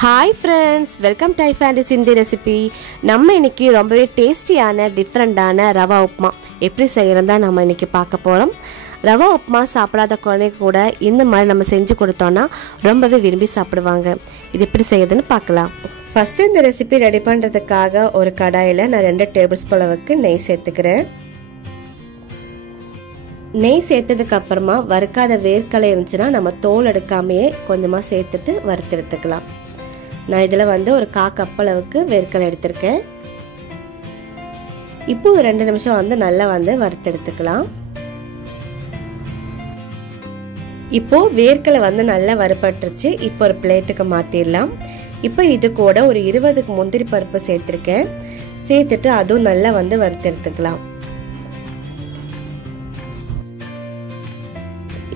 Hi friends, welcome to iFantasy Indi recipe. நம்ம இன்னைக்கு ரொம்பவே டேஸ்டியான டிஃபரண்டான ரவா உப்புமா எப்படி செய்யறதா நம்ம இன்னைக்கு பார்க்க போறோம். ரவா உப்புமா சாப்பிடாத குழந்தைங்க கூட இந்த மாதிரி நம்ம செஞ்சு கொடுத்தோம்னா ரொம்பவே விரும்பி சாப்பிடுவாங்க. இது எப்படி செய்யறதுன்னு பார்க்கலாம். ஃபர்ஸ்ட் இந்த ரெசிபி ரெடி பண்றதுக்காக ஒரு கடாயில நான் 2 டேபிள்ஸ்பூன் அளவுக்கு நெய் சேர்த்துக்கிறேன். நெய் சேர்த்ததுக்கு அப்புறமா வறுக்காத வேர்க்கடலை இருந்துச்சுன்னா நம்ம தோல் எடுக்காமையே கொஞ்சமா சேர்த்துட்டு வறுத்தெடுத்துக்கலாம். நான் இதில் ஒரு 1/4 கப் அளவுக்கு வேர்க்கடலை எடுத்திருக்கேன். இப்போ 2 நிமிஷம் நல்லா வறுத்தெடுத்துக்கலாம். இப்போ வேர்க்கடலை நல்லா வறுபட்டுருச்சு. இப்போ ஒரு பிளேட்டுக்கு மாற்றிடலாம். இப்போ இது கூட ஒரு 20 முந்திரி பருப்பு சேர்த்துருக்கேன். சேர்த்துட்டு அதுவும் நல்லா வறுத்தெடுத்துக்கலாம்.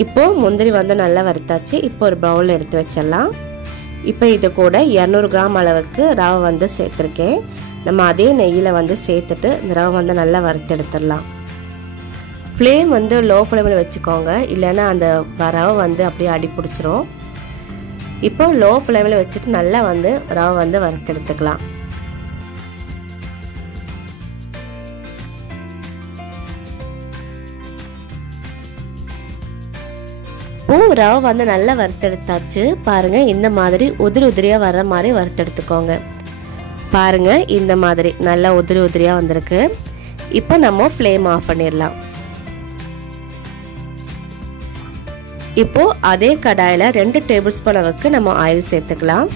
இப்போ முந்திரி நல்லா வறுத்தாச்சு. இப்போ ஒரு பவுலில் எடுத்து வச்சிடலாம். இப்போ இது கூட 200 கிராம் அளவுக்கு ரவை சேர்த்துருக்கேன். நம்ம அதே நெய்யில் சேர்த்துட்டு இந்த ரவை நல்லா வறுத்தெடுத்துடலாம். ஃப்ளேம் லோ ஃப்ளேமில் வச்சுக்கோங்க, இல்லைன்னா அந்த ரவை அப்படியே அடி பிடிச்சிரும். இப்போ லோ ஃப்ளேமில் வச்சுட்டு நல்லா ரவை வறுத்தெடுத்துக்கலாம். ரவை நல்லா வறுத்தெடுத்தாச்சு. பாருங்க, இந்த மாதிரி உதிரி உதிரியா வர்ற மாதிரி வறுத்தெடுத்துக்கோங்க. பாருங்க, இந்த மாதிரி நல்லா உதிரி உதிரியா வந்திருக்கு. இப்போ நம்ம ஃப்ளேம் ஆஃப் பண்ணிடலாம். இப்போ அதே கடாயில 2 டேபிள்ஸ்பூன் அளவுக்கு நம்ம ஆயில் சேர்த்துக்கலாம்.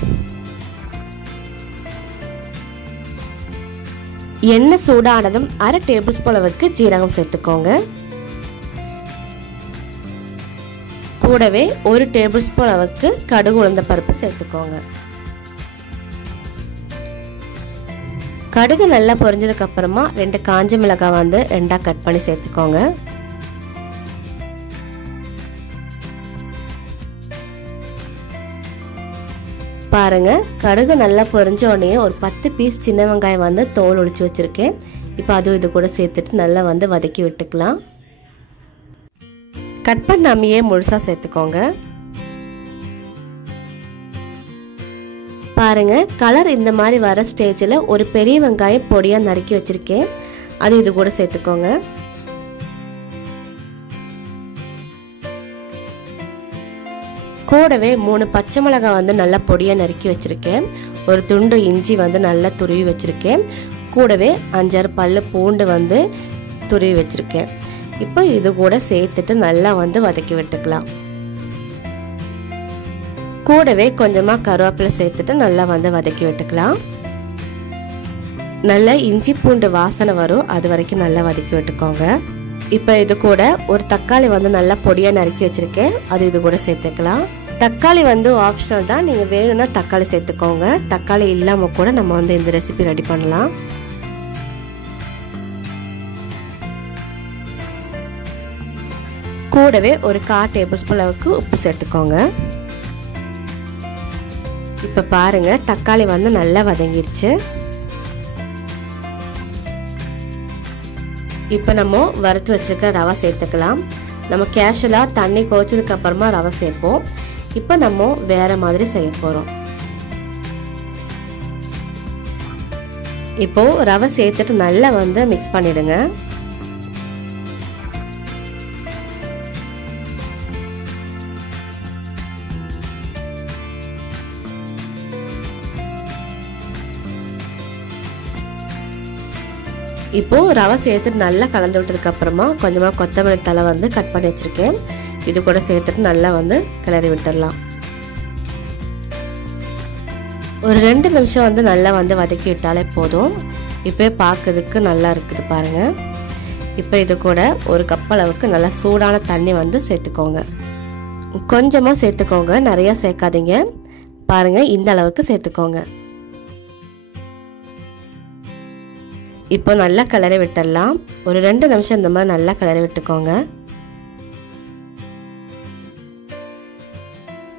எண்ணெய் சூடானதும் 1/2 டேபிள்ஸ்பூன் அளவுக்கு ஜீரகம் சேர்த்துக்கோங்க. கூடவே 1 டேபிள்ஸ்பூன் அளவுக்கு கடுகு உளுந்த பருப்பு சேர்த்துக்கோங்க. கடுகு நல்லா பொரிஞ்சதுக்கு அப்புறமா 2 காஞ்ச மிளகாய் 2ஆ கட் பண்ணி சேர்த்துக்கோங்க. பாருங்க, கடுகு நல்லா பொரிஞ்ச உடனே ஒரு 10 பீஸ் சின்ன வெங்காயம் தோல் ஒளிச்சு வச்சிருக்கேன். இப்போ அதுவும் இது கூட சேர்த்துட்டு நல்லா வதக்கி விட்டுக்கலாம். கட் பண்ணாமையே முழுசா சேர்த்துக்கோங்க. பாருங்க, கலர் இந்த மாதிரி வர ஸ்டேஜில் ஒரு பெரிய வெங்காயம் பொடியா நறுக்கி வச்சிருக்கேன். அது இது கூட சேர்த்துக்கோங்க. கூடவே 3 பச்சை மிளகாய் நல்லா பொடியா நறுக்கி வச்சிருக்கேன். ஒரு துண்டு இஞ்சி நல்லா துருவி வச்சிருக்கேன். கூடவே 5-6 பல்லு பூண்டு துருவி வச்சிருக்கேன். இப்போ இது கூட சேர்த்துட்டு நல்லா வதக்கி விட்டுக்கலாம். கூடவே கொஞ்சமா கருவேப்பிலை சேர்த்துட்டு நல்லா வதக்கி விட்டுக்கலாம். நல்லா இஞ்சி பூண்டு வாசனை வரும், அது வரைக்கும் நல்லா வதக்கி விட்டுக்கோங்க. இப்போ இது கூட ஒரு தக்காளி நல்லா பொடியா நறுக்கி வச்சிருக்கேன். அது இது கூட சேர்த்துக்கலாம். தக்காளி ஆப்ஷனல் தான், நீங்க வேணும்னா தக்காளி சேர்த்துக்கோங்க. தக்காளி இல்லாம கூட நம்ம இந்த ரெசிபி ரெடி பண்ணலாம். கூடவே ஒரு 1/4 டேபிள்ஸ்பூன் அளவுக்கு உப்பு சேர்த்துக்கோங்க. இப்ப பாருங்க, தக்காளி நல்லா வதங்கிருச்சு. இப்ப நம்ம வறுத்து வச்சிருக்க ரவை சேர்த்துக்கலாம். நம்ம கேஷுவலா தண்ணி கொதிச்சதுக்கு அப்புறமா ரவை சேர்ப்போம். இப்ப நம்ம வேற மாதிரி செய்ய போறோம். இப்போ ரவை சேர்த்துட்டு நல்லா மிக்ஸ் பண்ணிடுங்க. இப்போ ரவை சேர்த்துட்டு நல்லா கலந்து விட்டதுக்கு அப்புறமா கொஞ்சமா கொத்தமல்லி தழை கட் பண்ணி வச்சிருக்கேன். இது கூட சேர்த்துட்டு நல்லா கிளறி விட்டுடலாம். ஒரு 2 நிமிஷம் நல்லா வதக்கி விட்டாலே போதும். இப்போ பார்க்கிறதுக்கு நல்லா இருக்குது பாருங்க. இப்போ இது கூட 1 கப் அளவுக்கு நல்லா சூடான தண்ணி சேர்த்துக்கோங்க. கொஞ்சமா சேர்த்துக்கோங்க, நிறைய சேர்க்காதீங்க. பாருங்க, இந்த அளவுக்கு சேர்த்துக்கோங்க. இப்போ நல்லா கிளறி விட்டுடலாம். ஒரு 2 நிமிஷம் இந்த மாதிரி நல்லா கிளறி விட்டுக்கோங்க.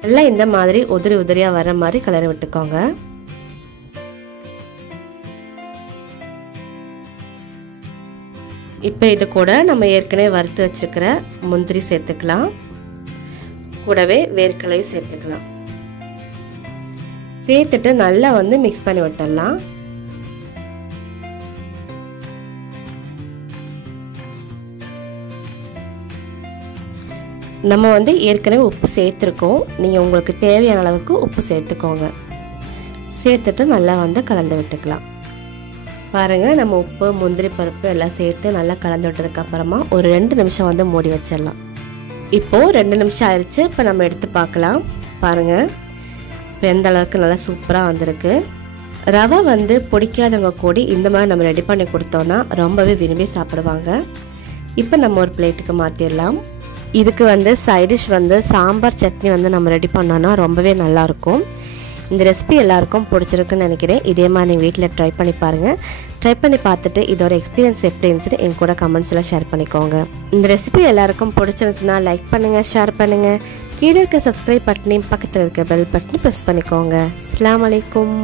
நல்லா இந்த மாதிரி உதிரி உதிரியா வர மாதிரி கிளறி விட்டுக்கோங்க. இப்போ இது கூட நம்ம ஏற்கனவே வறுத்து வச்சிருக்கிற முந்திரி சேர்த்துக்கலாம். கூடவே வேர்க்கடலை சேர்த்துக்கலாம். சேர்த்துட்டு நல்லா வந்து மிக்ஸ் பண்ணி விட்டுடலாம். நம்ம வந்து ஏற்கனவே உப்பு சேர்த்துருக்கோம். நீங்கள் உங்களுக்கு தேவையான அளவுக்கு உப்பு சேர்த்துக்கோங்க. சேர்த்துட்டு நல்லா வந்து கலந்து விட்டுக்கலாம். பாருங்கள், நம்ம உப்பு முந்திரி பருப்பு எல்லாம் சேர்த்து நல்லா கலந்து விட்டதுக்கப்புறமா ஒரு 2 நிமிஷம் வந்து மூடி வச்சிடலாம். இப்போது 2 நிமிஷம் ஆயிடுச்சு. இப்போ நம்ம எடுத்து பார்க்கலாம். பாருங்கள், இப்போ எந்த அளவுக்கு நல்லா சூப்பராக வந்திருக்கு. ரவை வந்து பிடிக்காதவங்க கூட இந்த மாதிரி நம்ம ரெடி பண்ணி கொடுத்தோன்னா ரொம்பவே விரும்பி சாப்பிடுவாங்க. இப்போ நம்ம ஒரு பிளேட்டுக்கு மாற்றிடலாம். இதுக்கு வந்து சைடிஷ் வந்து சாம்பார் சட்னி வந்து நம்ம ரெடி பண்ணோன்னா ரொம்பவே நல்லாயிருக்கும். இந்த ரெசிபி எல்லாருக்கும் பிடிச்சிருக்குன்னு நினைக்கிறேன். இதே மாதிரி நீங்கள் வீட்டில் ட்ரை பண்ணி பாருங்கள். ட்ரை பண்ணி பார்த்துட்டு இதோட எக்ஸ்பீரியன்ஸ் எப்படி இருந்துச்சுன்னு என் கூட கமெண்ட்ஸில் ஷேர் பண்ணிக்கோங்க. இந்த ரெசிபி எல்லாருக்கும் பிடிச்சிருந்துச்சுன்னா லைக் பண்ணுங்கள், ஷேர் பண்ணுங்கள். கீழே இருக்க சப்ஸ்கிரைப் பட்டனையும் பக்கத்தில் இருக்க பெல் பட்டனையும் ப்ரெஸ் பண்ணிக்கோங்க. அஸ்ஸலாமு அலைக்கும்.